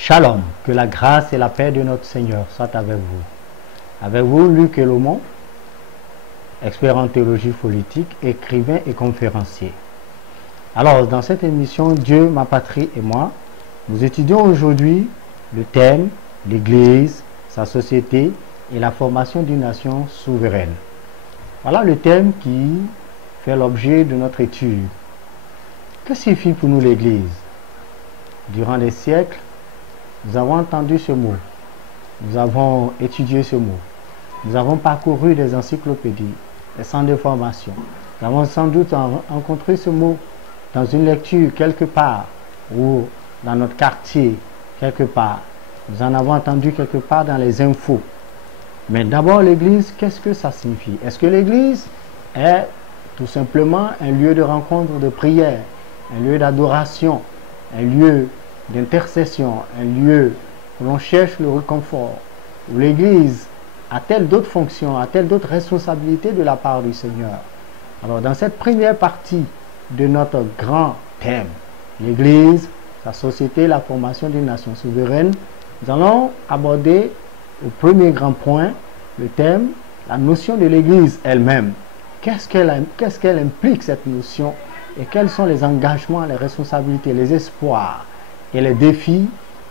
Shalom, que la grâce et la paix de notre Seigneur soient avec vous. Avec vous, Luc Elomont, expert en théologie politique, écrivain et conférencier. Alors, dans cette émission, Dieu, ma patrie et moi, nous étudions aujourd'hui le thème « L'Église, sa société et la formation d'une nation souveraine ». Voilà le thème qui fait l'objet de notre étude. Que signifie pour nous l'Église? Durant des siècles, nous avons entendu ce mot, nous avons étudié ce mot, nous avons parcouru des encyclopédies, des centres de formation, nous avons sans doute rencontré ce mot dans une lecture quelque part ou dans notre quartier quelque part, nous en avons entendu quelque part dans les infos. Mais d'abord l'Église, qu'est-ce que ça signifie? Est-ce que l'Église est tout simplement un lieu de rencontre, de prière, un lieu d'adoration, un lieu d'intercession, un lieu où l'on cherche le réconfort, où l'Église a-t-elle d'autres fonctions, a-t-elle d'autres responsabilités de la part du Seigneur? Alors dans cette première partie de notre grand thème, l'Église, sa société, la formation d'une nation souveraine, nous allons aborder au premier grand point le thème, la notion de l'Église elle-même. Qu'est-ce qu'elle implique cette notion et quels sont les engagements, les responsabilités, les espoirs et les défis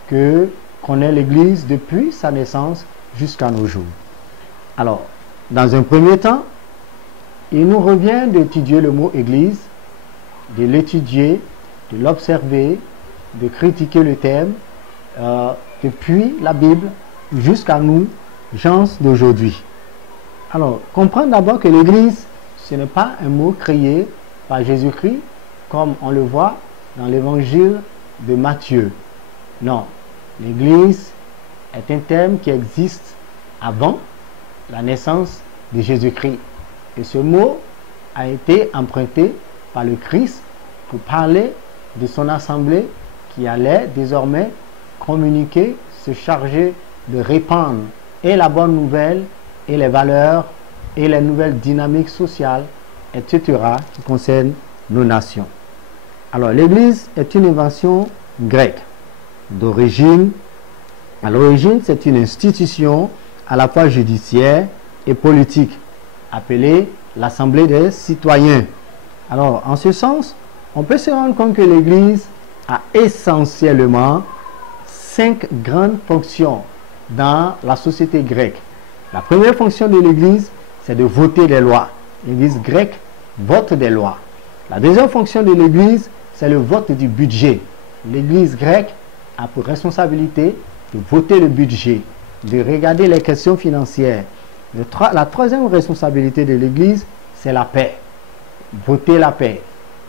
que connaît l'Église depuis sa naissance jusqu'à nos jours. Alors, dans un premier temps, il nous revient d'étudier le mot Église, de l'étudier, de l'observer, de critiquer le thème depuis la Bible jusqu'à nous, gens d'aujourd'hui. Alors, comprendre d'abord que l'Église, ce n'est pas un mot créé par Jésus-Christ, comme on le voit dans l'évangile de Matthieu. Non, l'Église est un terme qui existe avant la naissance de Jésus-Christ. Et ce mot a été emprunté par le Christ pour parler de son assemblée qui allait désormais communiquer, se charger de répandre et la bonne nouvelle et les valeurs et les nouvelles dynamiques sociales, etc. qui concernent nos nations. Alors, l'Église est une invention grecque d'origine. À l'origine, c'est une institution à la fois judiciaire et politique, appelée l'Assemblée des citoyens. Alors, en ce sens, on peut se rendre compte que l'Église a essentiellement 5 grandes fonctions dans la société grecque. La première fonction de l'Église, c'est de voter des lois. L'Église grecque vote des lois. La deuxième fonction de l'Église, c'est le vote du budget. L'Église grecque a pour responsabilité de voter le budget, de regarder les questions financières. La troisième responsabilité de l'Église, c'est la paix. Voter la paix,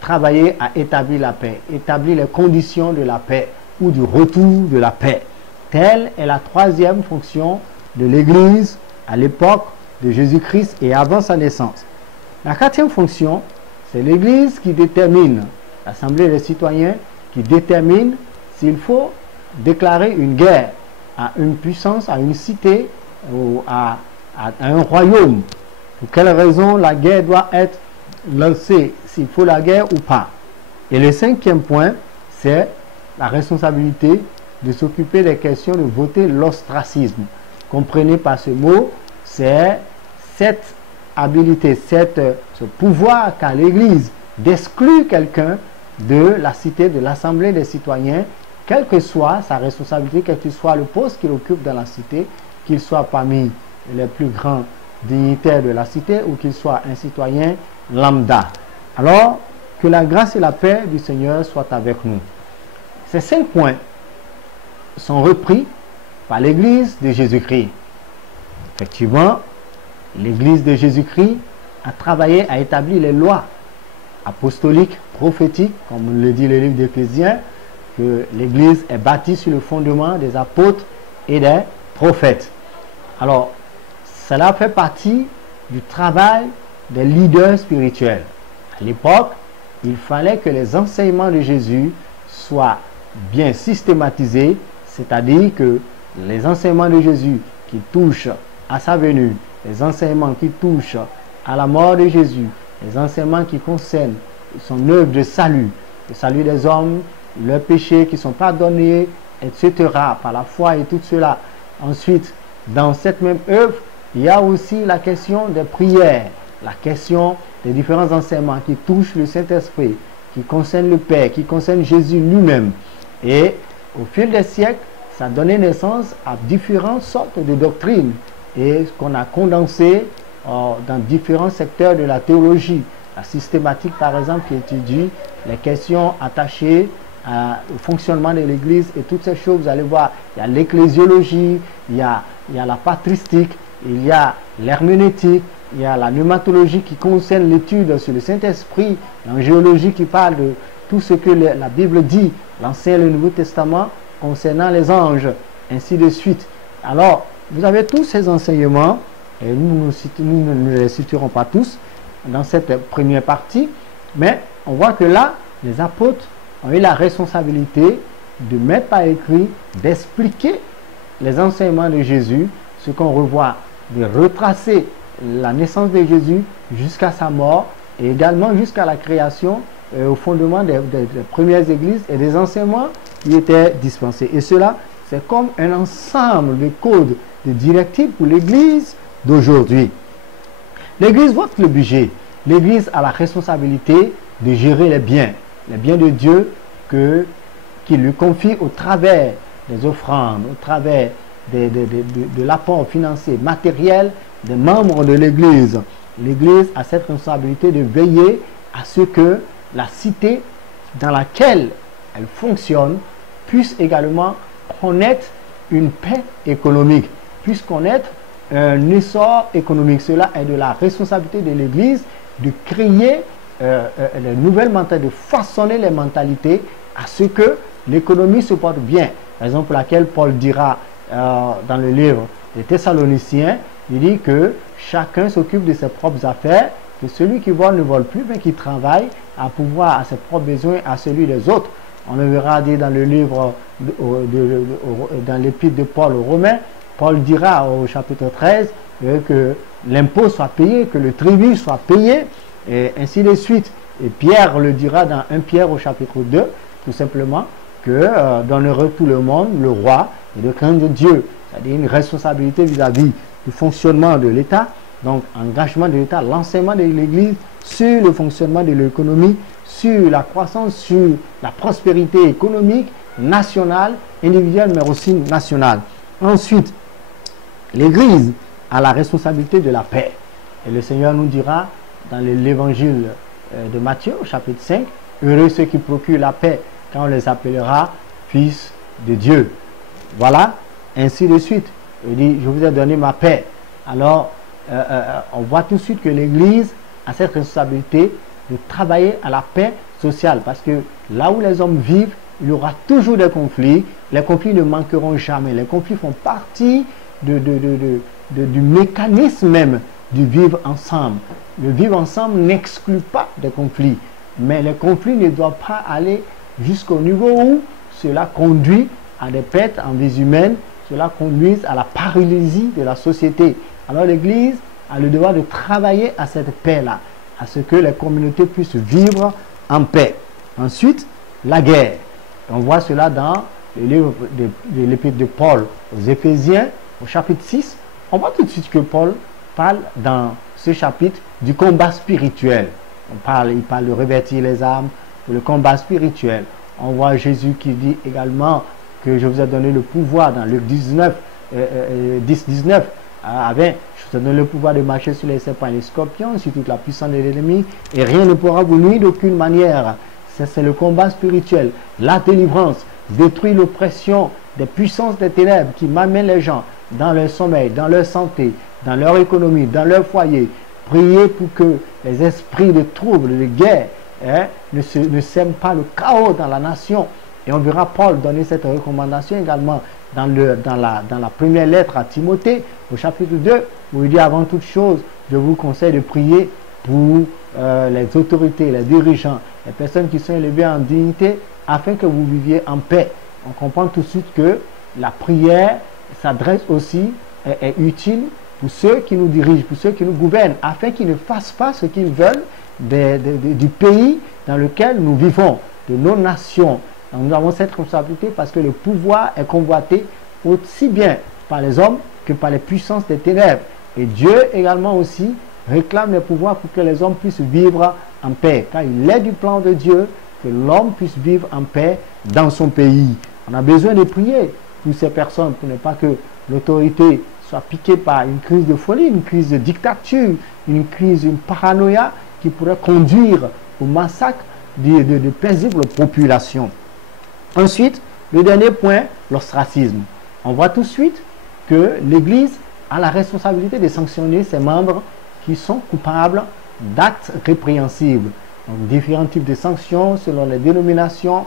travailler à établir la paix, établir les conditions de la paix ou du retour de la paix. Telle est la troisième fonction de l'Église à l'époque de Jésus-Christ et avant sa naissance. La quatrième fonction, c'est l'Église qui détermine, l'Assemblée des citoyens qui détermine s'il faut déclarer une guerre à une puissance, à une cité ou à un royaume. Pour quelle raison la guerre doit être lancée, s'il faut la guerre ou pas. Et le cinquième point, c'est la responsabilité de s'occuper des questions de voter l'ostracisme. Comprenez par ce mot, c'est cette habilité, ce pouvoir qu'a l'Église d'exclure quelqu'un de la cité, de l'Assemblée des citoyens, quelle que soit sa responsabilité, quel que soit le poste qu'il occupe dans la cité, qu'il soit parmi les plus grands dignitaires de la cité ou qu'il soit un citoyen lambda. Alors, que la grâce et la paix du Seigneur soient avec nous. Ces 5 points sont repris par l'Église de Jésus-Christ. Effectivement, l'Église de Jésus-Christ a travaillé à établir les lois apostoliques, prophétiques, comme le dit le livre d'Éphésiens, que l'Église est bâtie sur le fondement des apôtres et des prophètes. Alors, cela fait partie du travail des leaders spirituels. À l'époque, il fallait que les enseignements de Jésus soient bien systématisés, c'est-à-dire que les enseignements de Jésus qui touchent à sa venue, les enseignements qui touchent à la mort de Jésus, les enseignements qui concernent son œuvre de salut, le salut des hommes, leurs péchés qui sont pardonnés, etc., par la foi et tout cela. Ensuite, dans cette même œuvre, il y a aussi la question des prières, la question des différents enseignements qui touchent le Saint-Esprit, qui concernent le Père, qui concernent Jésus lui-même. Et au fil des siècles, ça a donné naissance à différentes sortes de doctrines et ce qu'on a condensé dans différents secteurs de la théologie. La systématique, par exemple, qui étudie les questions attachées au fonctionnement de l'Église et toutes ces choses, vous allez voir, il y a l'ecclésiologie, il y a la patristique, il y a l'herméneutique, il y a la pneumatologie qui concerne l'étude sur le Saint-Esprit, l'angéologie qui parle de tout ce que la Bible dit, l'Ancien et le Nouveau Testament concernant les anges, ainsi de suite. Alors, vous avez tous ces enseignements, et nous ne les citerons pas tous dans cette première partie, mais on voit que là, les apôtres ont eu la responsabilité de mettre par écrit, d'expliquer les enseignements de Jésus, ce qu'on revoit, de retracer la naissance de Jésus jusqu'à sa mort et également jusqu'à la création au fondement des premières églises et des enseignements qui étaient dispensés. Et cela, c'est comme un ensemble de codes, de directives pour l'Église d'aujourd'hui. L'Église vote le budget. L'Église a la responsabilité de gérer les biens de Dieu qu'il lui confie au travers des offrandes, au travers de l'apport financier, matériel des membres de l'Église. L'Église a cette responsabilité de veiller à ce que la cité dans laquelle elle fonctionne puisse également connaître une paix économique, puisse connaître un essor économique. Cela est de la responsabilité de l'Église de créer les nouvelles mentalités, de façonner les mentalités à ce que l'économie se porte bien. Raison pour laquelle Paul dira dans le livre des Thessaloniciens, il dit que chacun s'occupe de ses propres affaires, que celui qui vole ne vole plus, mais qui travaille à pouvoir à ses propres besoins, à celui des autres. On le verra dire dans le livre, dans l'épître de Paul aux Romains, Paul dira au chapitre 13 que l'impôt soit payé, que le tribut soit payé, et ainsi de suite. Et Pierre le dira dans 1 Pierre au chapitre 2, tout simplement, que dans tout le monde, le roi, et de craindre Dieu, c'est-à-dire une responsabilité vis-à-vis du fonctionnement de l'État, donc engagement de l'État, l'enseignement de l'Église sur le fonctionnement de l'économie, sur la croissance, sur la prospérité économique nationale, individuelle, mais aussi nationale. Ensuite, l'Église a la responsabilité de la paix. Et le Seigneur nous dira dans l'évangile de Matthieu, au chapitre 5, « Heureux ceux qui procurent la paix, quand on les appellera fils de Dieu. » Voilà, ainsi de suite. Il dit, je vous ai donné ma paix. Alors, on voit tout de suite que l'Église a cette responsabilité de travailler à la paix sociale. Parce que là où les hommes vivent, il y aura toujours des conflits. Les conflits ne manqueront jamais. Les conflits font partie du mécanisme même du vivre ensemble. Le vivre ensemble n'exclut pas des conflits. Mais les conflits ne doivent pas aller jusqu'au niveau où cela conduit à des pertes en vies humaines, cela conduit à la paralysie de la société. Alors l'Église a le devoir de travailler à cette paix-là, à ce que les communautés puissent vivre en paix. Ensuite, la guerre. On voit cela dans le livre de l'épître de Paul aux Éphésiens, au chapitre 6. On voit tout de suite que Paul parle dans ce chapitre du combat spirituel. Il parle de revêtir les armes pour le combat spirituel. On voit Jésus qui dit également que je vous ai donné le pouvoir dans Luc 19, 10-19, je te donne le pouvoir de marcher sur les serpents et les scorpions, sur toute la puissance de l'ennemi, et rien ne pourra vous nuire d'aucune manière. C'est le combat spirituel, la délivrance, détruire l'oppression des puissances des ténèbres qui m'amènent les gens dans leur sommeil, dans leur santé, dans leur économie, dans leur foyer. Priez pour que les esprits de trouble, de guerre, ne sèment pas le chaos dans la nation. Et on verra Paul donner cette recommandation également dans la première lettre à Timothée, au chapitre 2, où il dit avant toute chose, je vous conseille de prier pour les autorités, les dirigeants, les personnes qui sont élevées en dignité, afin que vous viviez en paix. On comprend tout de suite que la prière s'adresse aussi, est utile pour ceux qui nous dirigent, pour ceux qui nous gouvernent, afin qu'ils ne fassent pas ce qu'ils veulent du pays dans lequel nous vivons, de nos nations. Donc nous avons cette responsabilité parce que le pouvoir est convoité aussi bien par les hommes que par les puissances des ténèbres. Et Dieu également aussi réclame le pouvoir pour que les hommes puissent vivre en paix. Car il est du plan de Dieu que l'homme puisse vivre en paix dans son pays. On a besoin de prier pour ces personnes, pour ne pas que l'autorité soit piquée par une crise de folie, une crise de dictature, une paranoïa qui pourrait conduire au massacre de paisibles populations. Ensuite, le dernier point, l'ostracisme. On voit tout de suite que l'Église a la responsabilité de sanctionner ses membres qui sont coupables d'actes répréhensibles. Donc, différents types de sanctions selon les dénominations,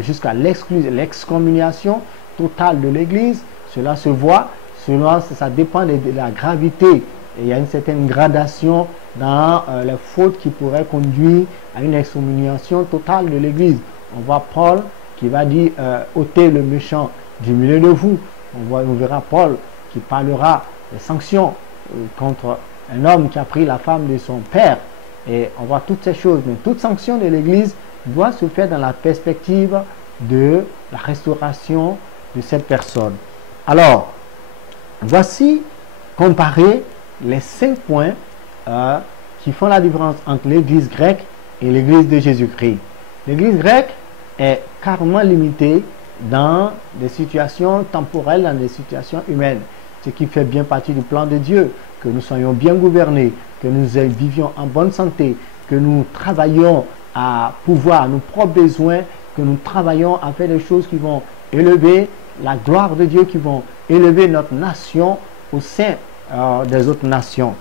jusqu'à l'excommunication totale de l'Église. Cela se voit, ça dépend de la gravité. Et il y a une certaine gradation dans les fautes qui pourraient conduire à une excommunication totale de l'Église. On voit Paul qui va dire ôtez le méchant du milieu de vous. On verra Paul qui parlera des sanctions contre un homme qui a pris la femme de son père. Et on voit toutes ces choses. Mais toute sanction de l'Église doit se faire dans la perspective de la restauration de cette personne. Alors, voici comparer les 5 points qui font la différence entre l'Église grecque et l'Église de Jésus-Christ. L'Église grecque est carrément limitée dans des situations temporelles, dans des situations humaines. Ce qui fait bien partie du plan de Dieu, que nous soyons bien gouvernés, que nous vivions en bonne santé, que nous travaillions à pouvoir nos propres besoins, que nous travaillons à faire des choses qui vont élever la gloire de Dieu, qui vont élever notre nation au sein des autres nations.